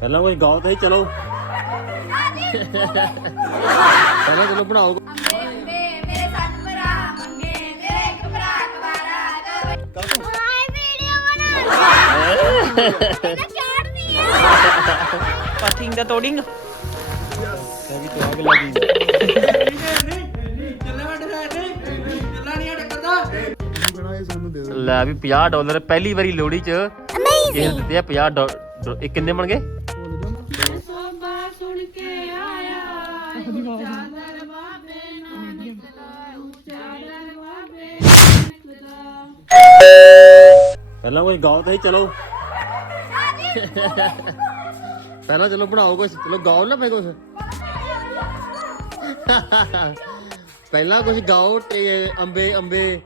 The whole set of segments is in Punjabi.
ਪਹਿਲਾਂ ਕੋਈ ਗਾਓ ਤੇ ਚਲੋ। ਪਹਿਲਾਂ ਚਲੋ ਬਣਾਓ। ਮੇਰੇ ਮੇਰੇ ਸੱਤ ਭਰਾ ਮੰਗੇ ਮੇਰੇ ਇੱਕ ਭਰਾ ਕੁਵਾਰਾ ਹਾਏ ਵੀਡੀਓ ਬਣਾ ਇਹਨਾਂ ਚਾੜਨੀ ਆ ਪਾਥਿੰਗ ਦਾ ਤੋੜਿੰਗ ਇਹ ਵੀ ਤੋਂ ਅਗਲਾ ਦੀ ਲੈ ਵੀ 50 ਡਾਲਰ ਪਹਿਲੀ ਵਾਰੀ ਲੋੜੀ ਚ। ਨੇ ਦਿੱਤੇ ਆ? 50 ਡਾਲਰ ਇਹ ਕਿੰਨੇ ਬਣ ਗਏ ਪਹਿਲਾਂ ਗਾਓ ਤੇ ਚਲੋ। ਪਹਿਲਾਂ ਚਲੋ ਬਣਾਓ ਕੁਛ, ਚਲੋ ਗਾਓ ਨਾ ਫੇ ਕੁਛ। ਪਹਿਲਾਂ ਕੁਛ ਗਾਓ ਤੇ ਅੰਬੇ ਅੰਬੇ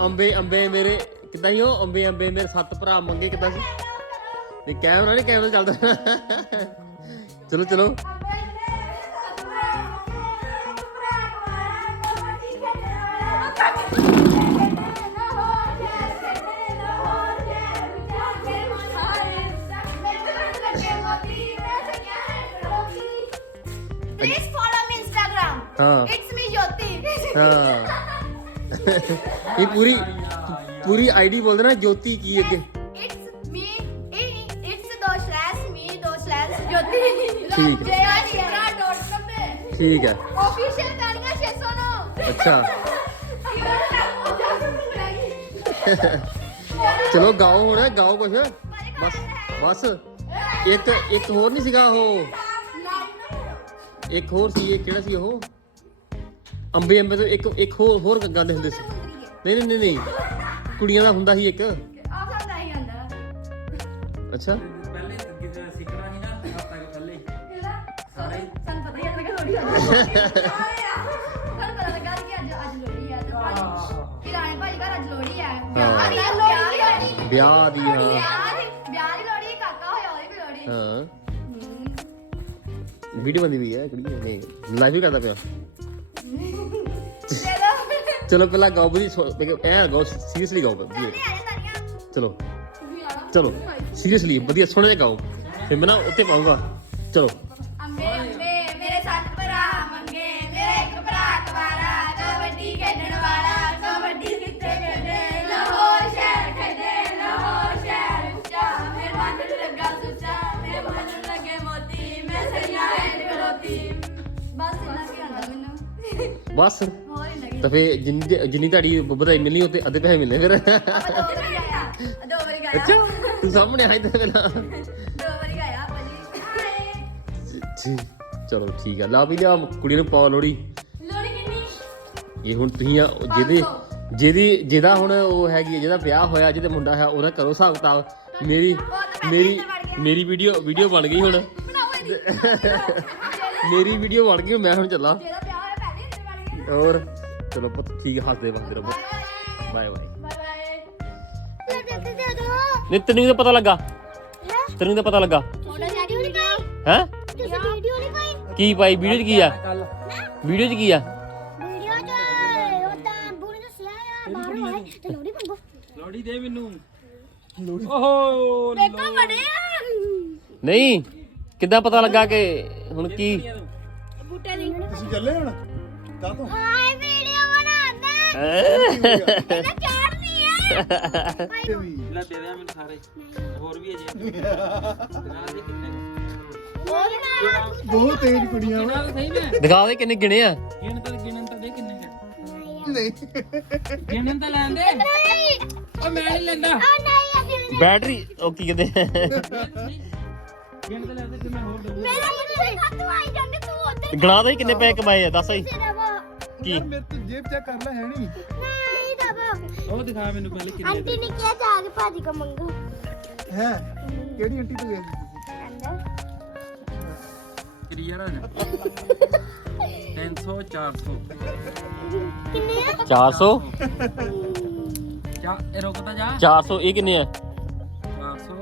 ਅੰਬੇ ਅੰਬੇ ਮੇਰੇ, ਕਿਦਾਂ ਹੀ ਉਹ? ਅੰਬੇ ਅੰਬੇ ਮੇਰੇ ਸੱਤ ਭਰਾ ਮੰਗੇ ਕਿਦਾਂ ਸੀ? ਤੇ ਕੈਮਰਾ ਨਹੀਂ ਕੈਮਰਾ ਚੱਲਦਾ। ਚਲੋ ਚਲੋ। Instagram. ਹਾਂ It's me Jyoti. ਹਾਂ ਇਹ ਪੂਰੀ ਪੂਰੀ ਆਈਡੀ ਬੋਲਦੇ ਨਾ ਜੋਤੀ ਕੀ ਅੱਗੇ It's me. It's ਦੋ slash me ਦੋ slash Jyoti. ਠੀਕ ਹੈ। jyoti.com ਠੀਕ ਹੈ Official ਗਾਣੀਆਂ 609. ਅੱਛਾ ਚਲੋ ਗਾਓ ਹੁਣ ਗਾਓ ਕੁਛ ਬਸ ਬਸ ਇੱਕ ਇੱਕ ਹੋਰ ਨਹੀਂ ਸੀਗਾ ਉਹ ਇੱਕ ਹੋਰ ਸੀ ਇਹ ਕਿਹੜਾ ਸੀ ਉਹ ਅੰਬੇ ਅੰਬੇ ਤੋਂ ਇੱਕ ਇੱਕ ਹੋਰ ਹੋਰ ਗਾਉਂਦੇ ਹੁੰਦੇ ਸੀ। ਨਹੀਂ ਨਹੀਂ ਨਹੀਂ ਨਹੀਂ। ਕੁੜੀਆਂ ਦਾ ਹੁੰਦਾ ਸੀ ਇੱਕ। ਅੱਛਾ। ਪਹਿਲੇ ਕਿਤੇ ਸਿੱਖਣਾ ਸੀ ਨਾ ਹਫਤਾ ਕੁ ਪਹਿਲੇ ਵਿਆਹ ਦੀ ਹਾਂ। ਹਾਂ। ਹਾਂ। ਵੀਡੀਓ ਬੰਦੀ ਵੀ ਹੈ ਕੁੜੀ ਨੇ ਲਾਈਵ ਹੀ ਕਰਦਾ ਪਿਆ। ਚਲੋ ਪਹਿਲਾਂ ਗਾਓ ਬੁਝੀ ਐ ਗਾਓ ਸੀਰੀਅਸਲੀ ਗਾਓ ਵਧੀਆ ਚਲੋ ਚਲੋ। ਸੀਰੀਅਸਲੀ ਵਧੀਆ ਸੋਹਣਾ ਜਿਹਾ ਗਾਓ। ਫਿਰ ਮੈਂ ਨਾ ਉੱਤੇ ਪਾਉਂਗਾ। ਚਲੋ। ਤਾਂ ਫੇ ਜਿੰਨੀ ਜਿੰਨੀ ਤੁਹਾਡੀ ਵਧਾਈ ਮਿਲਣੀ ਉੱਤੇ ਅੱਧੇ ਪੈਸੇ ਮਿਲਨੇ ਫਿਰ। ਆਪਾਂ ਦੋ ਵਾਰੀ ਗਾਇਆ ਦੋ ਵਾਰੀ ਗਾਇਆ ਅੱਛਾ ਤੂੰ ਸਾਹਮਣੇ ਆਈ ਤੇ ਪਹਿਲਾਂ। ਦੋ ਵਾਰੀ ਗਾਇਆ ਭਾਜੀ ਹਾਏ ਜੀ, ਚਲੋ ਠੀਕ ਆ। ਲਾ ਵੀ ਲਿਆ ਕੁੜੀ ਨੂੰ ਪਾਓ ਲੋੜੀ ਲੋੜੀ ਕਿੰਨੀ? ਇਹ ਹੁਣ ਤੁਸੀਂ ਆ ਜਿਹਦੇ ਜਿਹਦੀ ਜਿਹਦਾ ਹੁਣ ਉਹ ਹੈਗੀ ਹੈ, ਜਿਹਦਾ ਵਿਆਹ ਹੋਇਆ ਜਿਹਦੇ ਮੁੰਡਾ ਹੈ ਉਹਦਾ ਕਰੋ ਹਿਸਾਬ ਕਿਤਾਬ। ਮੇਰੀ ਮੇਰੀ ਮੇਰੀ ਵੀਡੀਓ ਵੀਡੀਓ ਬਣ ਗਈ ਹੁਣ। ਬਣਾਓ ਇਹਦੀ। ਮੇਰੀ ਵੀਡੀਓ ਬਣ ਗਈ ਮੈਂ ਹੁਣ ਚੱਲਾਂ। ਜਿਹੜਾ ਵਿਆਹ ਹੋਇਆ ਪਹਿਲੇ ਹੀ ਗਿਆ ਹੋਰ? ਚਲੋ ਪੁੱਤ ਠੀਕ ਹੈ, ਹੱਸਦੇ ਵਸਦੇ ਰਹੋ। Bye bye. ਬਾਏ ਬਾਏ ਲੈ ਦੇ ਦੇ ਦੋ ਨਹੀਂ ਤੈਨੂੰ ਤਾਂ ਪਤਾ ਲੱਗਾ? ਤੈਨੂੰ ਤਾਂ ਪਤਾ ਲੱਗਾ? ਥੋੜਾ ਵੀਡੀਓ ਨਹੀਂ ਪਾਈ ਹੈ? ਤੁਸੀਂ ਵੀਡੀਓ ਨਹੀਂ ਪਾਈ ਕੀ ਪਾਈ? ਵੀਡੀਓ 'ਚ ਕੀ ਆ? ਕੱਲ ਵੀਡੀਓ 'ਚ ਕੀ ਆ? ਵੀਡੀਓ ਚ ਉਦਾਂ ਬੂਰੀ ਦੱਸਿਆ ਆ ਬਾਹਰੋਂ ਆਏ ਤੇ ਲੋੜੀ ਮੰਗੋ ਲੋੜੀ ਦੇ ਮੈਨੂੰ। ਓਹੋ ਦੇਖੋ ਬੜੇ ਆ। ਨਹੀਂ ਕਿੱਦਾਂ ਪਤਾ ਲੱਗਾ ਕਿ ਹੁਣ ਕੀ? ਬੂਟੇ ਨਹੀਂ ਤੁਸੀਂ ਚੱਲੇ ਹੁਣ? ਕਾਹ ਤੋਂ ਵੀਡੀਓ ਲੈ ਦੇ ਦੇ ਮੈਨੂੰ ਸਾਰੇ। ਹੋਰ ਵੀ ਅਜੇ ਦਿਖਾ ਦੇ ਕਿੰਨੇ ਹੋਰ ਨਾ ਬਹੁਤ ਤੇਜ਼ ਕੁੜੀਆਂ ਕਿੰਨਾ ਤਾਂ ਸਹੀ ਨੇ। ਦਿਖਾ ਦੇ ਕਿੰਨੇ ਗਿਣੇ ਆ। ਗਿਣ ਤਾਂ ਗਿਣਨ ਤਾਂ ਦੇ ਕਿੰਨੇ। ਨਹੀਂ। ਗਿਣਨ ਤਾਂ ਲੈਣ ਦੇ। ਨਹੀਂ। ਮੈਂ ਨਹੀਂ ਲੈਂਦਾ। ਉਹ ਨਹੀਂ ਅਸੀਂ ਬੈਟਰੀ ਉਹ ਕੀ ਕਹਿੰਦੇ? ਗਿਣ ਤਾਂ ਲੈਂਦੇ ਤੇ ਮੈਂ ਹੋਰ ਦਊਂ ਮੇਰਾ ਮੁੰਡੇ ਤੂੰ ਆਈ ਜਾਂਦੇ ਤੂੰ ਉੱਧਰ ਗਣਾ ਦੇ ਕਿੰਨੇ ਪੈਸੇ ਕਮਾਏ ਆ ਦੱਸ ਆਈ ਕੀ? ਮੇਰੇ ਤੋਂ ਜੇਬ ਚੈੱਕ ਕਰ ਲੈ ਹੈ ਨਹੀਂ। ਨਹੀਂ ਦਬਾ ਉਹ ਦਿਖਾ ਮੈਨੂੰ ਪਹਿਲੇ ਕਿੰਨੇ ਆਂਟੀ ਨੇ ਕਿਹਾ ਜਾ ਕੇ ਭਾਜੀ ਕੋ ਮੰਗੋ। ਹੈ? ਕਿਹੜੀ ਆਂਟੀ ਤੋਂ ਗਏ ਸੀ ਤੁਸੀਂ? ਅੰਦਰ ਕਰੀ ਯਾਰ 300 400 ਕਿੰਨੇ ਆ? 400 ਚਾ ਇਹ ਰੁਕਦਾ ਜਾ। 400 ਇਹ ਕਿੰਨੇ ਆ 400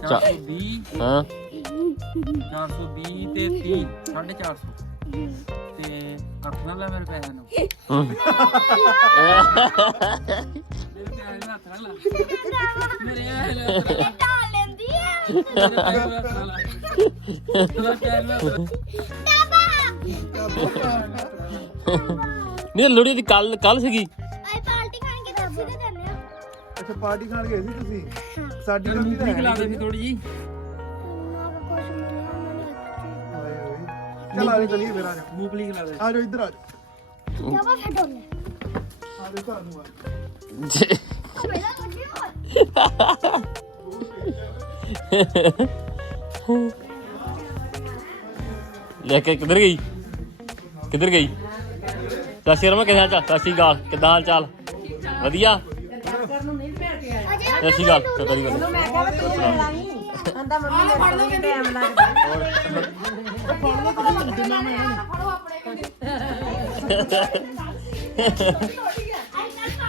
ਚਾ- 420 ਹਾਂ। 420 ਤੇ 30 450 ਤੇ ਅੱਠ ਨਾਲ ਲੈ ਮੇਰੇ ਪੈਸੇ ਨੂੰ। ਹਮ। ਮੇਰੇ ਤੇ ਆਏ ਹੱਥ ਨਾਲ ਲਾ। ਮੇਰੇ ਆਏ ਹੱਥ ਨਾਲ ਲਾ। ਢਾਲ ਲੈਂਦੀ ਆ ਉਹਦਾ ਕਹਿ ਲਓ ਨਹੀਂ ਲੋੜੀ ਦੀ ਕੱਲ ਕੱਲ ਸੀਗੀ। ਆਏ ਪਾਰਟੀ ਖਾਣ ਕੇ ਦੱਸ ਦੇ ਦਿੰਦੇ ਆ ਅੱਛਾ ਪਾਰਟੀ ਖਾਣ ਗਏ ਸੀ ਤੁਸੀਂ? ਸਾਡੀ ਗਲਤੀ ਤਾਂ ਮੂੰਗਫਲੀ ਹੈ ਖਿਲਾ ਦੇ ਨਹੀਂ ਫਿਰ ਥੋੜੀ ਜੀ। ਚਲ ਆ ਜਾ ਚਲੀਏ ਫਿਰ ਆ ਜਾ। ਮੂੰਗਫਲੀ ਖਿਲਾ ਦੇ। ਆ ਜਾ ਇੱਧਰ ਆ ਜਾ ਜਾਵਾ ਫਟੋਲੇ ਆ ਜਾ ਘਰ ਨੂੰ ਆ ਹੋਇਆ ਲੈ ਕੇ ਕਿੱਧਰ ਗਈ? ਕਿੱਧਰ ਗਈ? ਸਤਿ ਸ਼੍ਰੀ ਅਕਾਲ ਕਿਦਾਂ ਚਾਲ? ਸਤਿ ਸ਼੍ਰੀ ਅਕਾਲ ਕਿਦਾਂ ਹਾਲ ਚਾਲ? ਵਧੀਆ? ਸਤਿ ਸ਼੍ਰੀ ਅਕਾਲ ਸਤਿ ਸ਼੍ਰੀ ਅਕਾਲ। ਮੈਂ ਕਿਹਾ ਵੀ ਤੂੰ ਮਿਲ ਆਈ ਕਹਿੰਦਾ ਮੰਮੀ ਨਹੀਂ ਟਾਈਮ ਲੱਗਦਾ।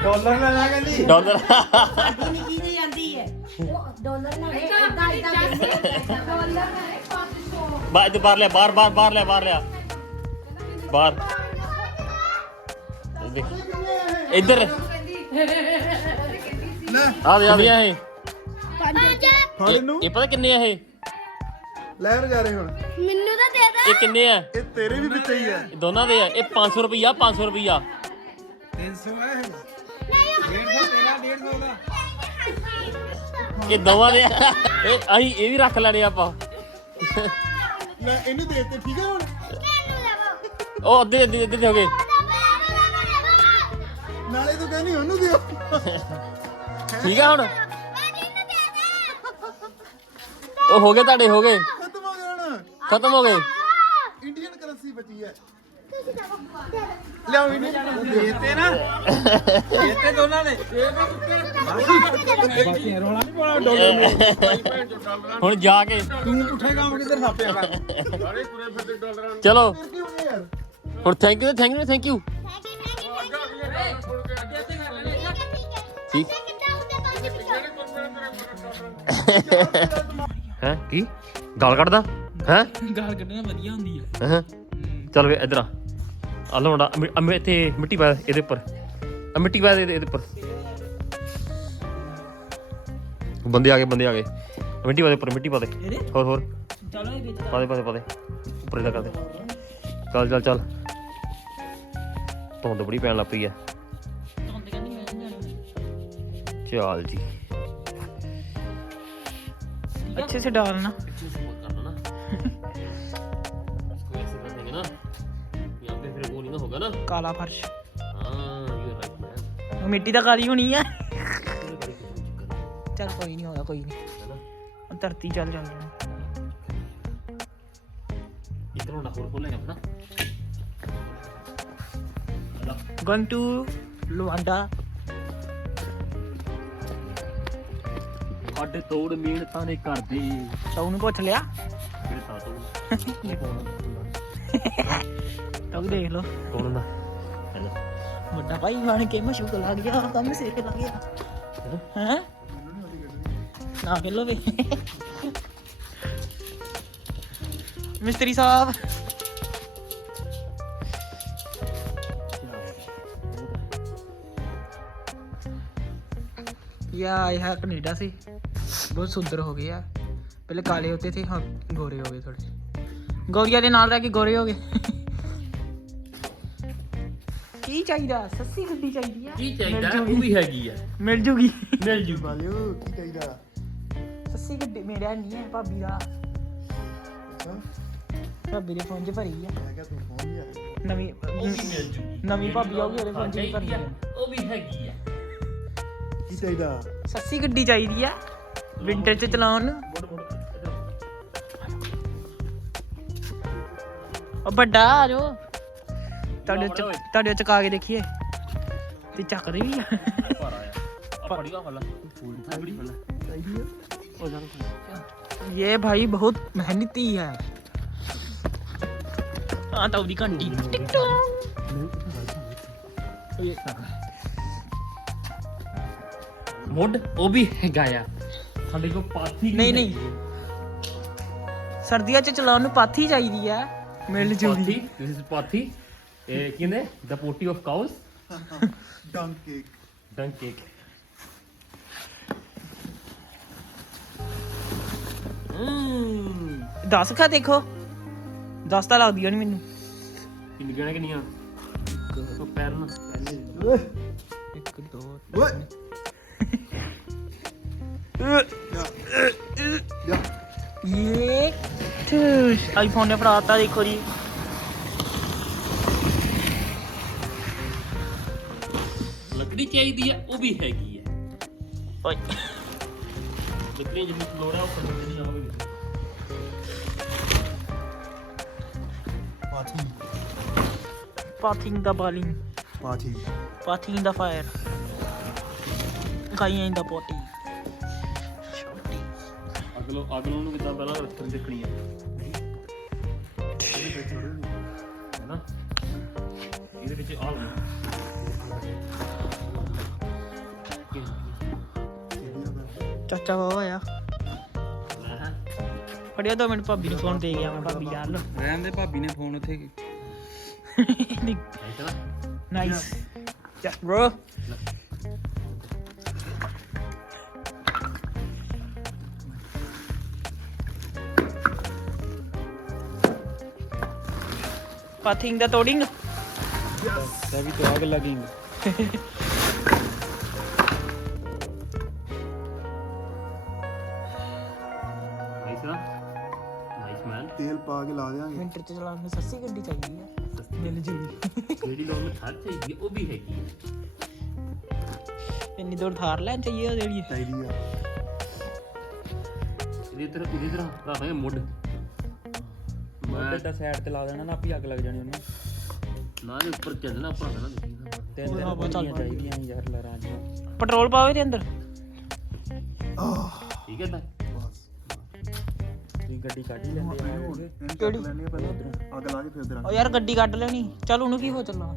ਡਾਲਰ ਲੈ ਲੈ ਕਹਿੰਦੀ। ਡਾਲਰ। ਨਿੱਕੀ ਜਿਹੀ ਜਾਂਦੀ ਹੈ। ਡਾਲਰ ਨਾਲ ਇਦਾਂ ਇਦਾਂ ਬਾਹਰ ਇੱਧਰ ਬਾਹਰ ਲੈ ਬਾਹਰ ਬਾਹਰ ਬਾਹਰ ਲੈ ਬਾਹਰ ਲਿਆ। ਬਾਹਰ। ਇੱਧਰ। ਲੈ। ਆ ਦੇ ਆ ਦੇ ਇਹ? ਪੰਜ ਫੜ ਇਹਨੂੰ ਇਹ ਪਤਾ ਕਿੰਨੇ ਆ ਇਹ? ਲੈ ਜਾ ਰਹੇ ਹੁਣ। ਮੈਨੂੰ ਤਾਂ ਦੇ ਦੇ। ਇਹ ਕਿੰਨੇ ਆ? ਇਹ ਤੇਰੇ ਵੀ ਵਿੱਚ ਹੀ ਇਹ ਦੋਨਾਂ ਦੇ ਆ। ਇਹ 500 ਰੁਪਈਆ 500 ਰੁਪਈਆ। 300 ਹੈ। ਇਹ ਦੋਵਾਂ ਦੇ ਆ। ਇਹ ਅਸੀਂ ਇਹ ਵੀ ਰੱਖ ਲੈਣੇ ਆਪਾਂ। ਲੈ ਇਹਨੂੰ ਦੇ ਤੇ ਠੀਕ ਹੈ ਹੁਣ? ਉਹ ਅੱਧੇ ਅੱਧੇ ਅੱਧੇ ਹੋ ਗਏ। ਨਾਲੇ ਤੂੰ ਕਹਿੰਦੀ ਉਹਨੂੰ ਦਿਓ। ਠੀਕ ਆ ਹੁਣ? ਉਹ ਹੋ ਗਏ ਤੁਹਾਡੇ ਹੋ ਗਏ। ਖਤਮ ਹੋ ਗਏ। ਇੰਡੀਅਨ ਕਰੰਸੀ ਬਚੀ ਹੈ। ਲਿਆਓ ਇਹਨੂੰ। ਦੇ ਤੇ ਨਾ। ਇੱਥੇ ਦੋਨਾਂ ਨੇ। ਬਾਕੀ ਰੋਲਾ ਨਹੀਂ ਪਾਉਣਾ ਹੁਣ ਜਾ ਕੇ। ਤੂੰ ਪੁੱਠੇ ਕੰਮ ਕਿੱਧਰ ਕਰ ਚਲੋ। ਨੇ ਹੁਣ thank you thank you thank you ਠੀਕ। ਹੈ? ਕੀ? ਗਾਲ ਕੱਢਦਾ? ਹੈ ਗਾਲ ਕੱਢਣਾ ਵਧੀਆ ਹੁੰਦੀ ਹੈ ਹਾਂ ਚੱਲ ਵੇ ਇਧਰ ਆ ਆ ਲੋ ਮੁੰਡਾ ਮਿ- ਆ ਮੈਂ ਇੱਥੇ ਮਿੱਟੀ ਪਾ ਇਹਦੇ ਉੱਪਰ ਆ ਮਿੱਟੀ ਪਾ ਦੇ ਇਹਦੇ ਇਹਦੇ ਉੱਪਰ ਬੰਦੇ ਆ ਗਏ ਬੰਦੇ ਆ ਗਏ ਆ ਮਿੱਟੀ ਪਾ ਦੇ ਉੱਪਰ ਮਿੱਟੀ ਪਾ ਦੇ ਇਹਦੇ ਹੋਰ ਹੋਰ ਚਲੋ ਇਹ ਵਿੱਚ ਪਾ ਦੇ ਪਾ ਦੇ ਪਾ ਦੇ ਉੱਪਰ ਇਹਦਾ ਕਰ ਦੇ ਚੱਲ ਚੱਲ ਚੱਲ ਧੁੰਦ ਬੜੀ ਪੈਣ ਲੱਗ ਪਈ ਆ ਧੁੰਦ ਕਹਿੰਦੀ ਮੈਂ ਨਹੀਂ ਜਾਣੀ ਚੱਲ ਜੀ अच्छे से डालना ਕਾਲਾ ਫਰਸ਼। ਹਾਂ ਯੂ ਰਾਈਟ ਮੈਨ ਮਿੱਟੀ ਤਾਂ ਕਾਲੀ ਹੋਣੀ ਆ। ਚੱਲ ਕੋਈ ਨਹੀਂ ਹੋਣਾ ਕੋਈ ਨਹੀਂ ਧਰਤੀ ਚੱਲ ਜਾਂਦੀ ਆ। ਇਤਨਾ ਨਾ ਹੋਰ ਬੋਲੇਗਾ ਨਾ। ਹਲਾ। ਗੋਇੰਗ ਟੂ ਲੁਆਂਡਾ ਸਾਡੇ ਤੋੜ ਮਿਹਨਤਾਂ ਨੇ ਤਾਂ ਉਹਨੂੰ ਪੁੱਛ ਲਿਆ। ਮੇਰੇ ਸਾਥੋਂ ਇਹ ਟਿਕਟੌਕ ਦੇਖ ਲਓ। ਕੌਣ ਹੁੰਦਾ? ਹੈਲੋ। ਭਾਈ ਬਣ ਕੇ ਮਸ਼ਹੂਰ ਲੱਗ ਗਿਆ ਕੰਮ ਸਿਰ ਤੇ ਲੱਗ ਗਿਆ। ਹੈ? ਨਾ ਕਿ ਲੋ ਮਿਸਤਰੀ ਸਾਹਿਬ। ਯਾ ਇਹ ਕੈਨੇਡਾ ਸੀ। ਬਹੁਤ ਸੁੰਦਰ ਹੋ ਗਏ ਆ। ਪਹਿਲੇ ਕਾਲੇ ਹੁੰਦੇ ਸੀ ਹਾਂ ਗੋਰੇ ਹੋ ਗਏ ਥੋੜੇ ਗੋਰੀਆਂ ਦੇ ਨਾਲ ਰਹਿ ਕੇ ਗੋਰੇ ਹੋ ਗਏ। ਕੀ ਚਾਹੀਦਾ? ਸੱਸੀ ਗੱਡੀ ਚਾਹੀਦੀ ਆ। ਕੀ ਚਾਹੀਦਾ? ਚਾਹੀਦਾ ਉਹ ਵੀ ਹੈਗੀ ਆ। ਮਿਲ ਜੂਗੀ। ਮਿਲ ਜੂ ਵਾਲਿਓ ਕੀ ਚਾਹੀਦਾ? ਸੱਸੀ ਗੱਡੀ ਮੇਰਾ ਨਹੀਂ ਹੈ ਭਾਬੀ ਦਾ। ਅੱਛਾ। ਭਾਬੀ ਦੇ ਫੋਨ 'ਚ ਭਰੀ ਆ। ਮੈਂ ਕਿਹਾ ਤੂੰ ਫੋਨ ਯਾਰ ਨਵੀਂ ਉਹ ਵੀ ਮਿਲ ਜੂਗੀ। ਨਵੀਂ ਭਾਬੀ ਆਉਗੀ ਉਹਦੇ ਫੋਨ 'ਚ ਵੀ ਭਰੀ ਆ। ਉਹ ਵੀ ਹੈਗੀ ਆ। ਕੀ ਚਾਹੀਦਾ? ਸੱਸੀ ਗੱਡੀ ਚਾਹੀਦੀ ਆ ਵਿੰਟਰ 'ਚ ਚਲਾਉਣ। ਨੂੰ ਉਹ ਵੱਡਾ ਆ ਜੋ ਤੁਹਾਡੇ ਚ ਤੁਹਾਡੇ ਚਕਾ ਕੇ ਦੇਖੀਏ ਤੇ ਚੱਕਦੇ ਵੀ ਆ ਪਰ ਆਇਆ ਆ ਪੜੀਗਾ ਫਲਾ ਫੜੀ ਫਲਾ ਚਾਹੀਦੀ ਹੈ ਉਹ ਜਾਨ ये भाई बहुत मेहनती है हाँ तो उसकी घंटी टिक ਮੁੱਢ ਉਹ ਵੀ ਹੈਗਾ ਆ ਸਾਡੇ ਕੋਲ ਪਾਥੀ ਨਹੀਂ ਨਹੀਂ ਸਰਦੀਆਂ ਚ ਚਲਾਉਣ ਨੂੰ ਪਾਥੀ ਚਾਹੀਦੀ ਆ ਮਿਲ ਜੂਗੀ ਪਾਥੀ ਦਿਸ ਇਜ਼ ਪਾਥੀ ਇਹ ਕਿਨੇ the potty of cows dung cake dung cake 10 ਖਾ ਦੇਖੋ। 10 ਤਾਂ ਲੱਗਦੀਆਂ ਨਹੀਂ ਮੈਨੂੰ। ਕਿੰਨੀ ਗਣਾ ਕਿੰਨੀਆਂ? ਉਹ ਪੈਰ ਨਾ ਓਏ। 1 2 ਓਏ ਇਹ ਆਈਫੋਨ ਨੇ ਫੜਾਤਾ ਦੇਖੋ ਜੀ। ਲੱਕੜੀ ਚਾਹੀਦੀ ਆ ਉਹ ਵੀ ਹੈਗੀ ਆ। ਓਏ। ਲੱਕੜੀਆਂ ਜਿੰਨੀ ਲੋੜ ਆ ਉਹ ਖੰਡ ਨਹੀਂ ਜਾਵਾਂਗੇ ਪਾਠੀ ਪਾਥਿੰਗ ਦਾ ਬਾਲਿੰਗ। ਪਾਠੀ ਪਾਥਿੰਗ ਦਾ ਫਾਇਰ। ਗਾਈਆਂ ਦਾ ਪੋਟੀ। ਅਗਲੋ ਅਗਲੋ ਨੂੰ ਕਿਦਾਂ ਪਹਿਲਾਂ ਰੱਖਣ ਦੇਖਣੀ ਆ। ਇਹਦੇ ਵਿੱਚ ਆ ਚਾਚਾ ਬਾਬਾ ਆ ਫੜਿਆ ਦੋ ਮਿੰਟ ਭਾਬੀ ਨੂੰ ਫੋਨ ਦੇ ਗਿਆ ਮੈਂ ਭਾਬੀ ਯਾਰ ਲੋ ਰਹਿਣ ਦੇ ਭਾਬੀ ਨੇ ਫੋਨ ਉੱਥੇ ਨਾਈਸ ਯਸ ਬ੍ਰੋ ਪਾਥਿੰਗ ਦਾ ਤੋੜਿੰਗ। ਤਾਂ ਵੀ ਤੋਂ ਆਗ ਵਿੰਟਰ ਚ ਚਲਾਉਣ ਨੂੰ ਸੱਸੀ ਗੱਡੀ ਚਾਹੀਦੀ ਆ। ਮਿਲ ਜੂਗੀ ਜਿਹੜੀ ਲੋੜ ਨੂੰ ਥਾਰ ਚਾਹੀਦੀ ਆ, ਉਹ ਵੀ ਹੈਗੀ ਆ। ਇੰਨੀ ਦੂਰ ਥਾਰ ਲੈਣ ਚਾਹੀਏ ਉਹ ਜਿਹੜੀ। ਚਾਹੀਦੀ ਆ। ਇਹਦੀ ਤਰ੍ਹਾਂ ਇਹਦੀ ਤਰ੍ਹਾਂ ਰਾਤਾਂਗੇ ਮੁੱਢ। ਮੈਂ ਤਾਂ ਸਾਈਡ ਤੇ ਲਾ ਦੇਣਾ ਨਾ ਆਪੀ ਅੱਗ ਲੱਗ ਜਾਣੀ ਉਹਨੂੰ। ਨਾ ਦੇ ਉੱਪਰ ਚੱਲਣਾ ਉੱਪਰ ਆਣਾ ਦੇਖੀ ਤਿੰਨ ਉਹ ਤਿੰਨ ਚਾਹੀਦੀਆਂ ਸੀ ਯਾਰ ਲਰਾਂ ਜੀ ਪੈਟਰੋਲ ਪਾਓ ਇਹਦੇ ਅੰਦਰ। ਠੀਕ ਹੈ ਤਾਂ। ਤੁਸੀਂ ਗੱਡੀ ਕੱਢ ਹੀ ਲੈਂਦੇ ਆ ਹੁਣ ਇਹਨੂੰ ਚੱਕ ਲੈਣੇ ਪਹਿਲਾਂ ਅੱਗ ਲਾ ਕੇ ਫਿਰ ਉਧਰ ਓ ਯਾਰ ਗੱਡੀ ਕੱਢ ਲੈਣੀ। ਚੱਲ ਉਹਨੂੰ ਕੀ ਹੋ ਚੱਲਾ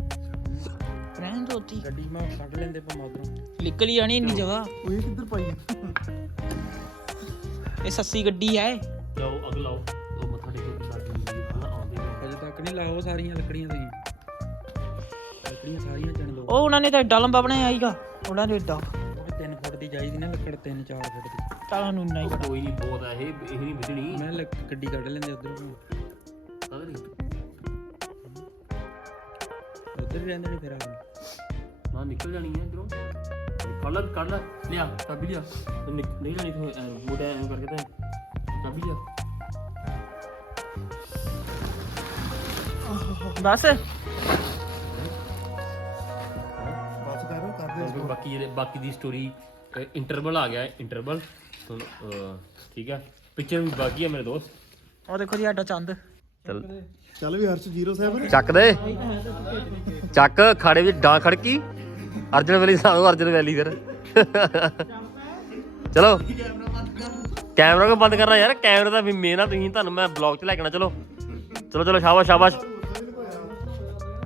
ਰਹਿਣ ਦੋ ਉੱਥੇ ਹੀ। ਗੱਡੀ ਮੈਂ ਕੱਢ ਲੈਂਦੇ ਭਾਵੇਂ ਉਧਰੋਂ ਨਿਕਲ ਹੀ ਜਾਣੀ ਇੰਨੀ ਜਗ੍ਹਾ। ਉਹ ਇਹ ਕਿੱਧਰ ਪਾਈ ਇਹ ਸੱਸੀ ਗੱਡੀ ਹੈ। ਜਾਓ ਅਗ ਲਾਓ। ਉਹ ਮੱਥਾ ਟੇਕੋ ਕਿ ਸਾਡੀ ਨਾ ਆਉਂਦੀ। ਅਜੇ ਤੱਕ ਨਹੀਂ ਲਾਓ ਸਾਰੀਆਂ ਲੱਕੜੀਆਂ ਤੁਸੀਂ। ਲੱਕੜੀਆਂ ਸਾਰੀਆਂ ਚਣ ਲਓ। ਉਹ ਉਹਨਾਂ ਨੇ ਤਾਂ ਏਡਾ ਲੰਬਾ ਬਣਾਇਆ ਸੀਗਾ। ਉਹਨਾਂ ਨੇ ਏਡਾ ਉਹ 3 ਫੁੱਟ ਦੀ ਚਾਹੀਦੀ ਨਾ ਲੱਕੜ 3-4 ਫੁੱਟ ਦੀ। ਚੱਲ ਸਾਨੂੰ ਨਹੀਂ ਉਹ ਕੋਈ ਨਹੀਂ ਬਹੁਤ ਆ ਇਹ ਇਹ ਨਹੀਂ ਵਿਧਣੀ ਮੈਂ ਲੱਕ- ਗੱਡੀ ਕੱਢ ਲੈਂਦੇ ਉਧਰ ਕਦਰ ਨਹੀਂ ਉਧਰ ਹੀ ਰਹਿੰਦੇ ਨੇ ਫਿਰ ਆ ਨਾ ਨਿਕਲ ਜਾਣੀ ਹੈ ਇਧਰੋਂ। ਲੈ ਕੱਢ ਲੈ। ਲਿਆ ਚਾਬੀ ਲਿਆ। ਨਿਕ- ਨਹੀਂ ਜਾਣੀ ਤੂੰ ਮੋਟਾ ਐਂ ਕਰਕੇ ਤਾਂ ਚਾਬੀ ਲਿਆ। ਬਸ। ਬਾਕੀ ਜਿਹੜੇ ਬਾਕੀ ਦੀ ਸਟੋਰੀ ਇੰਟਰਵਲ ਆ ਗਿਆ ਹੈ ਇੰਟਰਵਲ ਹੁਣ ਅਹ, ਠੀਕ ਹੈ ਪਿਕਚਰ ਵੀ ਬਾਕੀ ਹੈ ਮੇਰੇ ਦੋਸਤ। ਉਹ ਦੇਖੋ ਜੀ ਸਾਡਾ ਚੰਦ। ਚਲ। ਚੱਲ ਵੀ ਹਰਸ਼ ਜ਼ੀਰੋ ਸਾਹਿਬ। ਚੱਕ ਦੇ। ਚੱਕ ਖਾੜੇ ਵਿੱਚ ਡਾਂ ਖੜਕੀ ਅਰਜਨ ਵੈਲੀ ਸਾਨੂੰ ਅਰਜਨ ਵੈਲੀ ਫਿਰ। ਚਲੋ। ਕੈਮਰਾ ਕੋ ਬੰਦ ਕਰਨਾ ਯਾਰ? ਕੈਮਰਾ ਦਾ ਵੀ ਮੇਨ ਆ ਤੁਸੀਂ ਤੁਹਾਨੂੰ ਮੈਂ ਬਲੌਗ 'ਚ ਲੈ ਕੇ ਚਲੋ। ਚਲੋ ਚਲੋ ਸ਼ਾਬਾਸ਼ ਸ਼ਾਬਾਸ਼।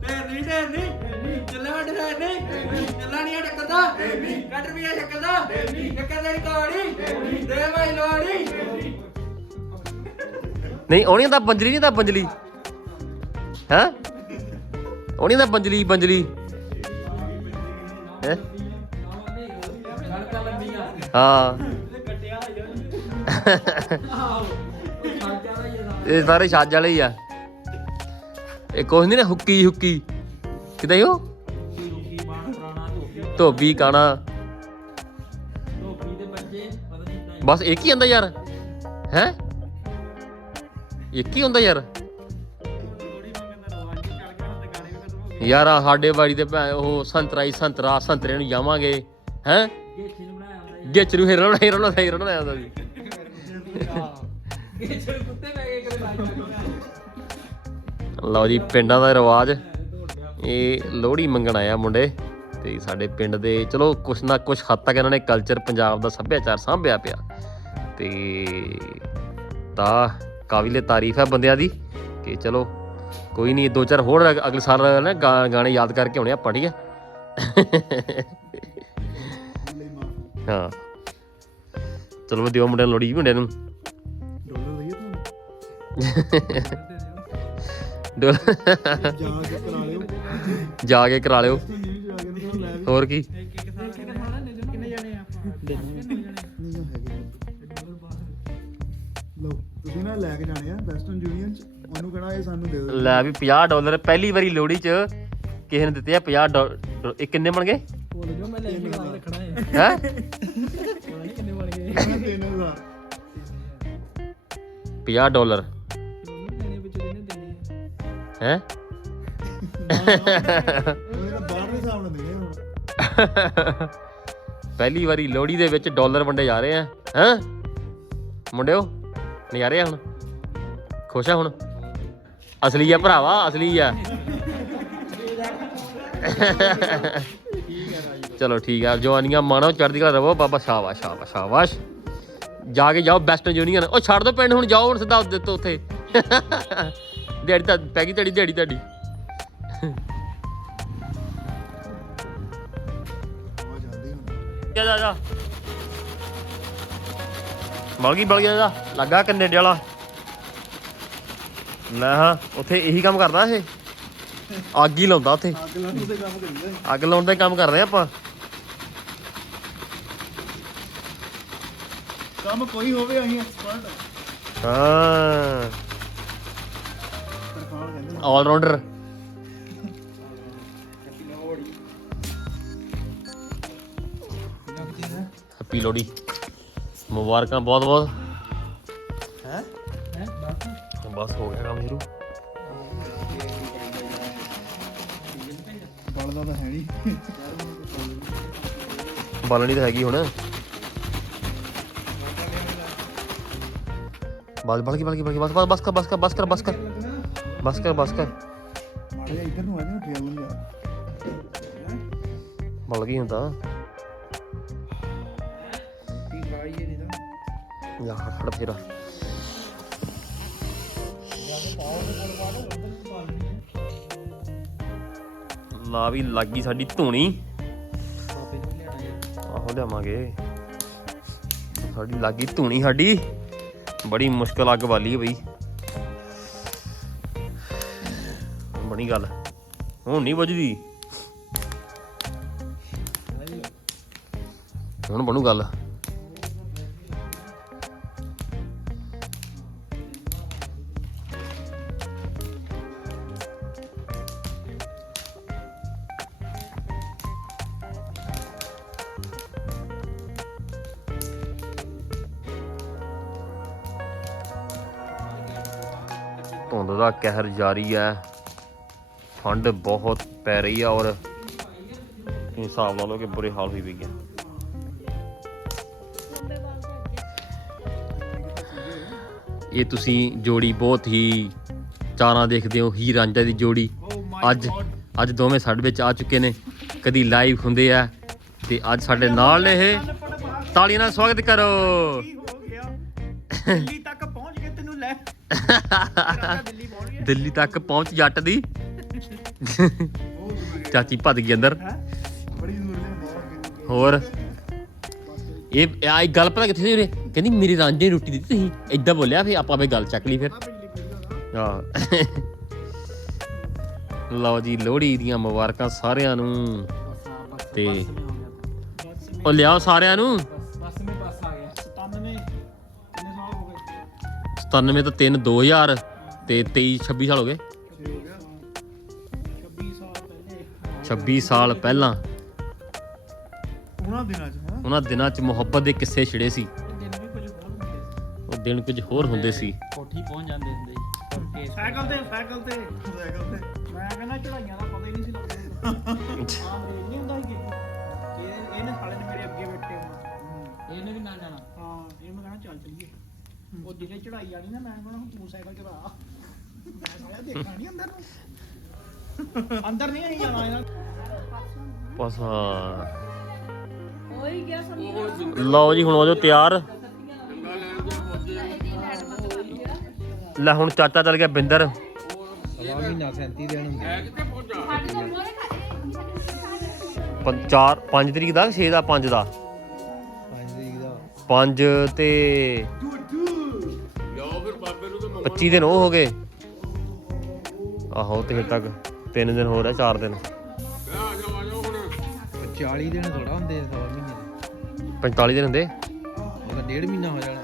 ਨਹੀਂ ਨਹੀਂ ਚੱਲੇ ਵੱਡ ਨਹੀਂ। ਨਹੀਂ ਟੱਕਰਦਾ ਕੱਟ ਵੀ ਟੱਕਰਦਾ ਟੱਕਰ ਦੇ ਰਿਕਾਰਡੀ ਦੇ ਭਾਈ ਲੋੜੀ। ਨਹੀਂ ਆਉਣੀ ਤਾਂ ਬੰਜਲੀ ਨਹੀਂ ਤਾਂ ਬੰਜਲੀ ਹੈ? ਆਉਣੀ ਤਾਂ ਬੰਜਲੀ ਬੰਜਲੀ ਹੈ? ਹਾਂ। ਇਹ ਸਾਰੇ ਛੱਜ ਵਾਲੇ ਹੀ ਆ। ਇਹ ਕੁਛ ਨਹੀਂ ਨਾ ਹੁੱਕੀ ਹੁੱਕੀ। ਕਿਦਾਂ ਉਹ ਧੋਬੀ ਕਾਣਾ। ਬਸ ਇੱਕ ਹੀ ਆਂਦਾ ਯਾਰ। ਹੈ? ਇੱਕ ਹੀ ਹੁੰਦਾ ਯਾਰ। ਯਾਰ ਆਹ ਸਾਡੇ ਬਾੜੀ ਤੇ ਭੈ ਉਹ ਸੰਤਰਾ ਹੀ ਸੰਤਰਾ ਸੰਤਰੇ ਨੂੰ ਜਾਵਾਂਗੇ। ਹੈ? ਗਿੱਚ ਨੂੰ ਹਿਰਨ ਬਣਾ ਹਿਰਨ ਬਣਾ ਹਿਰਨ ਬਣਾਇਆ ਹੁੰਦਾ ਸੀ ਲਓ ਜੀ ਪਿੰਡਾਂ ਦਾ ਰਿਵਾਜ। ਇਹ ਲੋਹੜੀ ਮੰਗਣ ਆਇਆ ਮੁੰਡੇ। ਤੇ ਸਾਡੇ ਪਿੰਡ ਦੇ ਚਲੋ ਕੁਛ ਨਾ ਕੁਛ ਹੱਦ ਤੱਕ ਇਹਨਾਂ ਨੇ ਕਲਚਰ ਪੰਜਾਬ ਦਾ ਸੱਭਿਆਚਾਰ ਸਾਂਭਿਆ ਪਿਆ। ਤੇ ਤਾਂ ਕਾਬਿਲੇ ਤਾਰੀਫ ਹੈ ਬੰਦਿਆਂ ਦੀ ਕਿ ਚਲੋ ਕੋਈ ਨਹੀਂ ਦੋ ਚਾਰ ਹੋਰ ਅਗ- ਅਗਲੇ ਸਾਲ ਨਾ ਗਾਣੇ ਯਾਦ ਕਰਕੇ ਆਉਣੇ ਆਪਾਂ ਠੀਕ ਹੈ? ਹਾਂ। ਚਲੋ ਮੈਂ ਦਿਓ ਮੁੰਡੇ ਨੂੰ ਲੋੜੀ ਮੁੰਡੇ ਨੂੰ। ਡਾਲਰ ਲਈਏ ਤੁਹਾਨੂੰ। ਡੋਲ ਜਾ ਕੇ ਕਰਾ ਲਿਓ। ਜਾ ਕੇ ਕਰਾ ਲਿਓ। ਕੇ ਹੋਰ ਕੀ? ਨਹੀਂ ਹੈਗੇ ਲਓ ਤੁਸੀਂ ਨਾ ਲੈ ਕੇ ਜਾਣੇ ਆ ਵੈਸਟਰਨ ਯੂਨੀਅਨ ਚ। ਉਹਨੂੰ ਕਹਣਾ ਇਹ ਸਾਨੂੰ ਦੇ ਦਿਓ। ਲੈ ਵੀ 50 ਡਾਲਰ ਪਹਿਲੀ ਵਾਰੀ ਲੋਹੜੀ 'ਚ ਕਿਸੇ ਨੇ ਦਿੱਤੇ ਆ 50 ਡਾਲਰ ਇਹ ਕਿੰਨੇ ਬਣ ਗਏ? ਬੋਲ ਜੋ ਮੈਂ ਲੈ ਕੇ ਲਾ ਕੇ ਰੱਖਣਾ ਹੈ। ਹੈ? ਪਤਾ ਨੀ ਕਿੰਨੇ ਬਣ ਗਏ। 3000 50 ਡਾਲਰ। ਦੇਣੇ ਵਿੱਚ ਦੇਣੇ ਦੇਣੇ ਹੈ? ਪਹਿਲੀ ਵਾਰੀ ਲੋਹੜੀ ਦੇ ਵਿੱਚ ਡਾਲਰ ਵੰਡੇ ਜਾ ਰਹੇ ਆ, ਹੈ? ਮੁੰਡਿਓ, ਨਜ਼ਾਰੇ ਆ ਹੁਣ। ਖੁਸ਼ ਆ ਹੁਣ? ਅਸਲੀ ਆ ਭਰਾਵਾ, ਅਸਲੀ ਆ। ਚਲੋ ਠੀਕ ਆ, ਜਵਾਨੀਆਂ ਮਾਣੋ, ਚੜ੍ਹਦੀ ਕਲਾ ਰਵੋ। ਬਾਬਾ ਸ਼ਾਬਾਸ਼ ਸ਼ਾਬਾਸ਼ ਸ਼ਾਬਾਸ਼। ਜਾ ਕੇ ਜਾਓ ਬੈਸਟ ਯੂਨੀਅਨ ਉਹ ਛੱਡ ਦੋ ਪਿੰਡ ਹੁਣ, ਜਾਓ ਹੁਣ ਸਿੱਧਾ ਉੱਤੇ ਉੱਥੇ। ਦਿਹਾੜੀ ਤਾਂ, ਪੈ ਗਈ ਤੁਹਾਡੀ ਦਿਹਾੜੀ ਤੁਹਾਡੀ। ਜਾ ਜਾ ਜਾ ਬਲ ਗਈ ਬਲ ਗਿਆ ਜਾ ਲੱਗਾ ਕੈਨੇਡੇ ਵਾਲਾ ਲੈ ਹਾਂ ਉੱਥੇ ਇਹੀ ਕੰਮ ਕਰਦਾ ਇਹ। ਅੱਗ ਹੀ ਲਾਉਂਦਾ ਉੱਥੇ। ਅੱਗ ਲਾਉਣ ਦੇ ਕੰਮ ਕਰੀਦਾ ਅੱਗ ਲਾਉਣ ਦਾ ਹੀ ਕੰਮ ਕਰਦੇ ਆਪਾਂ। ਕੰਮ ਕੋਈ ਹੋਵੇ ਅਸੀਂ ਐਕਸਪਰਟ ਹਾਂ। ਆਲ ਰਾਉਂਡਰ ਹੈਪੀ ਲੋਹੜੀ ਮੁਬਾਰਕਾਂ ਬਹੁਤ ਬਹੁਤ ਹੈ ਹੈ ਬਸ ਹੋ ਗਿਆ ਕੰਮ ਸ਼ੁਰੂ ਬਲਦਾ ਤਾਂ ਹੈ ਨਹੀਂ ਬਾਲਣੀ ਤਾਂ ਹੈਗੀ ਹੁਣ ਬਸ ਬਲ ਗਈ ਬਲ ਗਈ ਬਲ ਗਈ ਬਸ ਬਸ ਬਸ ਕਰ ਬਸ ਕਰ ਬਸ ਕਰ ਬਸ ਕਰ ਬਸ ਕਰ ਬਸ ਕਰ ਮਾੜੇ ਇੱਧਰ ਨੂੰ ਆ ਜਾ ਉੱਠਿਆ ਉਹ ਯਾਰ ਬਲ ਗਈ ਹੁੰਦਾ ਜਾ ਫੜ ਫੇਰਾ। ਲਾ ਵੀ ਲੱਗੀ ਸਾਡੀ ਧੂਣੀ। ਆਹੋ ਲਿਆਵਾਂਗੇ। ਸਾਡੀ ਲੱਗੀ ਧੂਣੀ ਸਾਡੀ। ਬੜੀ ਮੁਸ਼ਕਲ ਅੱਗ ਵਾਲੀ ਹੈ ਬਈ। ਬਣੀ ਗੱਲ। ਹੁਣ ਨਹੀਂ ਵੱਜਦੀ। ਹੁਣ ਬਣੂ ਗੱਲ। ਕਹਿਰ ਜਾਰੀ ਹੈ। ਠੰਡ ਬਹੁਤ ਪੈ ਰਹੀ ਹੈ ਔਰ ਤੁਸੀਂ ਹਿਸਾਬ ਲਾ ਲਓ ਕਿ ਬੁਰੇ ਹਾਲ ਹੋਈ ਪਈ ਹੈ ਇਹ ਤੁਸੀਂ ਜੋੜੀ ਬਹੁਤ ਹੀ ਚਾਰਾਂ ਦੇਖਦੇ ਹੋ ਹੀ ਰਾਂਝਾ ਦੀ ਜੋੜੀ। ਅੱਜ ਅੱਜ ਦੋਵੇਂ ਸਾਡੇ ਵਿੱਚ ਆ ਚੁੱਕੇ ਨੇ। ਕਦੀ ਲਾਈਵ ਹੁੰਦੇ ਆ ਤੇ ਅੱਜ ਸਾਡੇ ਨਾਲ ਨੇ ਇਹ। ਤਾਲੀਆਂ ਨਾਲ ਸਵਾਗਤ ਕਰੋ। ਦਿੱਲੀ ਤੱਕ ਪਹੁੰਚ ਕੇ ਤੈਨੂੰ ਲੈ। ਦਿੱਲੀ ਪਹੁੰਚ ਦਿੱਲੀ ਤੱਕ ਪਹੁੰਚ ਜੱਟ ਦੀ। ਚਾਚੀ ਭੱਜ ਗਈ ਅੰਦਰ। ਬੜੀ ਦੂਰ ਹੋਰ। ਇਹ ਆ ਇੱਕ ਗੱਲ ਪਤਾ ਕਿੱਥੇ ਸੀ ਉਰੇ? ਕਹਿੰਦੀ ਮੇਰੀ ਰਾਂਝੇ ਰੋਟੀ ਦਿੱਤੀ ਤੁਸੀਂ ਏਦਾਂ ਬੋਲਿਆ ਫੇ ਆਪਾਂ ਫੇ ਗੱਲ ਚੱਕ ਲਈ ਫਿਰ। ਹਾਂ। ਲਓ ਜੀ ਲੋਹੜੀ ਦੀਆਂ ਮੁਬਾਰਕਾਂ ਸਾਰਿਆਂ ਨੂੰ। ਤੇ ਉਹ ਲਿਆਓ ਸਾਰਿਆਂ ਨੂੰ। ਬਸ ਮੈਂ ਬਸ ਆ ਗਿਆ। 97 ਕਿੰਨੇ ਸਾਲ ਹੋ ਗਏ? 97 ਤੋਂ 3 2000 ਤੇ 23 26 ਸਾਲ ਹੋ ਗਏ? 26 ਸਾਲ ਪਹਿਲੇ। 26 ਸਾਲ ਪਹਿਲਾਂ ਉਹਨਾਂ ਦਿਨਾਂ 'ਚ ਹਾਂ। ਉਹਨਾਂ ਦਿਨਾਂ 'ਚ ਮੁਹੱਬਤ ਦੇ ਕਿੱਸੇ ਛਿੜੇ ਸੀ। ਦਿਨ ਉਹ ਦਿਨ ਕੁਝ ਹੋਰ ਹੁੰਦੇ ਸੀ। ਕੋਠੀ ਪਹੁੰਚ ਜਾਂਦੇ ਹੁੰਦੇ ਸੀ। ਸਾਈਕਲ ਤੇ ਸਾਈਕਲ ਤੇ। ਸਾਈਕਲ ਤੇ। ਮੈਂ ਕਹਿੰਦਾ ਚੜਾਈਆਂ ਦਾ ਪਤਾ ਹੀ ਨਹੀਂ ਸੀ ਲੱਗਦਾ। ਆਮ ਰੇਲ ਨਹੀਂ ਹੁੰਦਾ ਕਿ ਇਹ ਇਹਨੇ ਸਾਲੇ ਨੇ ਮੇਰੇ ਅੱਗੇ ਬੈਠੇ ਹੋਣਾ। ਇਹਨੇ ਵੀ ਨਾ ਜਾਣਾ। ਹਾਂ ਇਹ ਮੈਂ ਕਹਿੰਦਾ ਚੱਲ ਚੱਲੀਏ। ਉਹ ਜਿਹਨੇ ਚੜਾਈ ਆਣੀ ਨਾ ਮੈਂ ਕਹਿੰਦਾ ਹੁਣ ਤੂੰ ਸਾਈਕਲ ਸਾਲਿਆ ਦੇਖਣਾ ਨਹੀਂ ਅੰਦਰ ਨੂੰ ਅੰਦਰ ਨਹੀਂ ਅਸੀਂ ਜਾਣਾ ਇਹਨਾਂ ਬਸ ਹਾਂ ਹੋਈ ਗਿਆ ਸਮਝ ਲਓ ਜੀ ਹੁਣ ਹੋ ਜਾਓ ਤਿਆਰ। ਲੈ ਹੁਣ ਚਾਚਾ ਚੱਲ ਗਿਆ ਬਿੰਦਰ। ਚਾਰ 5 ਤਰੀਕ ਦਾ 6 ਦਾ 5 ਦਾ? 5 ਤਰੀਕ ਦਾ 5 ਤੇ 25 ਦਿਨ ਉਹ ਹੋ ਗਏ। ਆਹੋ ਤੇ ਫਿਰ ਤੱਕ 3 ਦਿਨ ਹੋਰ ਆ 4 ਦਿਨ। 40 ਦਿਨ ਥੋੜਾ ਹੁੰਦੇ ਸਵਾ ਮਹੀਨੇ 45 ਦਿਨ ਹੁੰਦੇ? ਉਹਦਾ ਡੇਢ ਮਹੀਨਾ ਹੋ ਜਾਣਾ।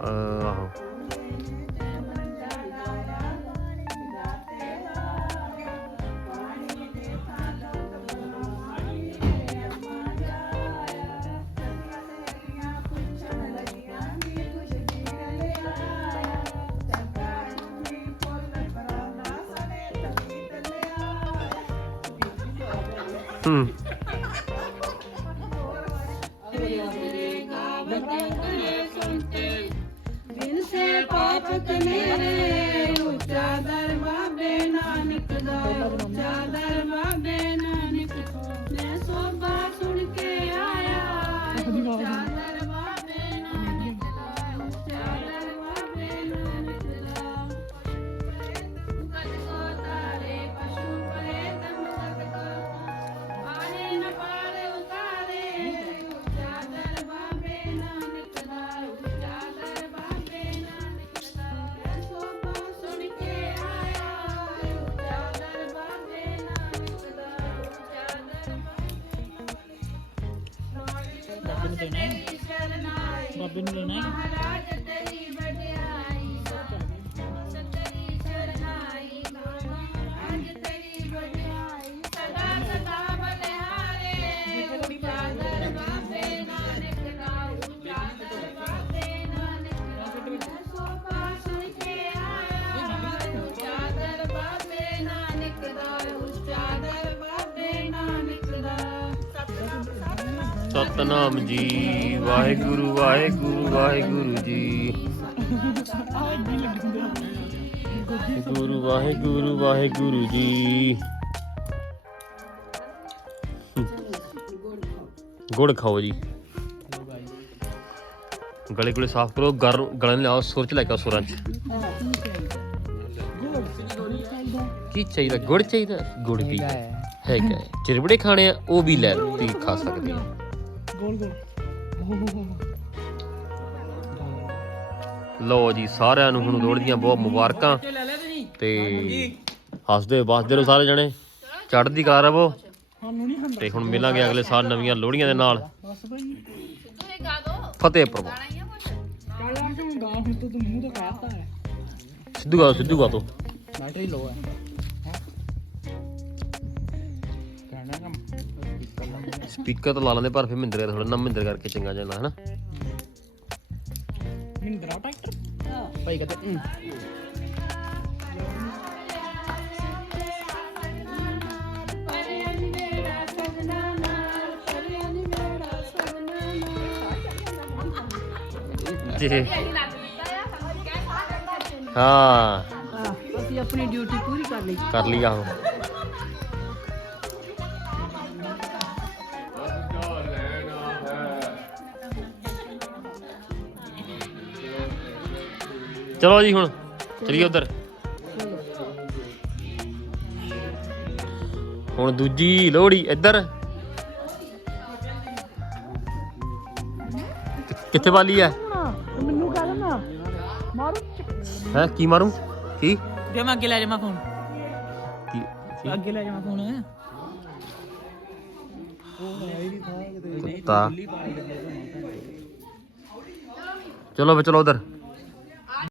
ਅਹ, ਆਹੋ। ਹੂੰ ਬਾਬੇ ਤੇਰੀ ਸ਼ਰਨਾਈ ਬਾਬੇ ਨੂੰ ਸਤਨਾਮ ਜੀ। ਵਾਹਿਗੁਰੂ ਵਾਹਿਗੁਰੂ ਵਾਹਿਗੁਰੂ ਜੀ। ਗੁਰੂ ਵਾਹਿਗੁਰੂ ਵਾਹਿਗੁਰੂ ਜੀ। ਗੁੜ ਖਾਓ ਜੀ। ਗਲੇ ਗੁਲੇ ਸਾਫ਼ ਕਰੋ। ਗਰ ਗਲੇ ਨੂੰ ਲਿਆਓ ਸੁਰ ਚ ਲੈ ਕੇ ਆਓ ਸੁਰਾਂ ਚ। ਕੀ ਚਾਹੀਦਾ? ਗੁੜ ਚਾਹੀਦਾ? ਗੁੜ ਵੀ ਹੈਗਾ ਹੈ। ਚਿਰਬੜੇ ਖਾਣੇ ਆ ਉਹ ਵੀ ਲੈ ਤੁਸੀਂ ਖਾ ਸਕਦੇ ਹੋ। ਗੋਲ ਗੋਲ। ਲਓ ਜੀ ਸਾਰਿਆਂ ਨੂੰ ਹੁਣ ਲੋਹੜੀ ਦੀਆਂ ਬਹੁਤ ਮੁਬਾਰਕਾਂ ਲੈ ਲੈ ਤੇ ਹੱਸਦੇ ਵਸਦੇ ਰਹੋ ਸਾਰੇ ਜਣੇ। ਚੜ੍ਹਦੀ ਕਲਾ ਰਵੋ। ਤੇ ਹੁਣ ਮਿਲਾਂਗੇ ਅਗਲੇ ਸਾਲ ਨਵੀਆਂ ਲੋਹੜੀਆਂ ਦੇ ਨਾਲ। ਫਤਿਹ ਪ੍ਰਭੂ ਗਾਣਾ ਹੀ ਆ ਕੁਛ ਚੱਲ ਆ ਕਿਉਂ ਗਾ ਹੁਣ ਤੂੰ ਤੂੰ ਮੂੰਹ ਤੋਂ ਕਹਿਤਾ ਹੈ। ਸਿੱਧੂ ਗਾ ਸਿੱਧੂ ਗਾ ਤੋ ਬੈਟਰੀ ਲੋ ਹੈ। ਸਪੀਕਰ ਤਾਂ ਲਾ ਲੈਂਦੇ ਪਰ ਫਿਰ ਮਹਿੰਦਰ ਥੋੜਾ ਨਾ ਮਹਿੰਦਰ ਕਰਕੇ ਚੰਗਾ ਜਾਣਾ ਹਨਾ। ਮਹਿੰਦਰਾ ਟਰੈਕਟਰ? ਭਾਈ ਕਹਿੰਦੇ ਹਮ। ਪਰਿਆਂ ਨੀ ਮੇਰਾ ਸਜਣਾ ਨਾਲ ਪਰਿਆਂ ਨੀ ਮੇਰਾ ਸਜਣਾ ਨਾਲ ਜੀ। ਅਸੀਂ ਲੱਗ ਦਿੱਤਾ ਆ ਸਾਨੂੰ ਕਹਿ ਸਕਦਾ ਹਾਂ। ਅਸੀਂ ਆਪਣੀ ਡਿਊਟੀ ਪੂਰੀ ਕਰ ਲਈ। ਕਰ ਲਈ ਆਹੋ। ਚਲੋ ਜੀ ਹੁਣ ਚਲੀਏ ਉਧਰ। ਹੁਣ ਦੂਜੀ ਲੋਹੜੀ ਇੱਧਰ। ਕਿੱਥੇ ਵਾਲੀ ਹੈ ਮੈਨੂੰ ਕਹਿ ਦੇਣਾ ਮਾਰੂ? ਹੈ ਕੀ ਮਾਰੂ? ਕੀ? ਦੇ ਮੈਂ ਅੱਗੇ ਲੈ ਜਾਵਾਂ ਫੋਨ। ਕੀ ਕੀ? ਅੱਗੇ ਲੈ ਜਾਵਾਂ ਫੋਨ। ਕੁੱਤਾ। ਚਲੋ ਵੀ ਚਲੋ ਉਧਰ।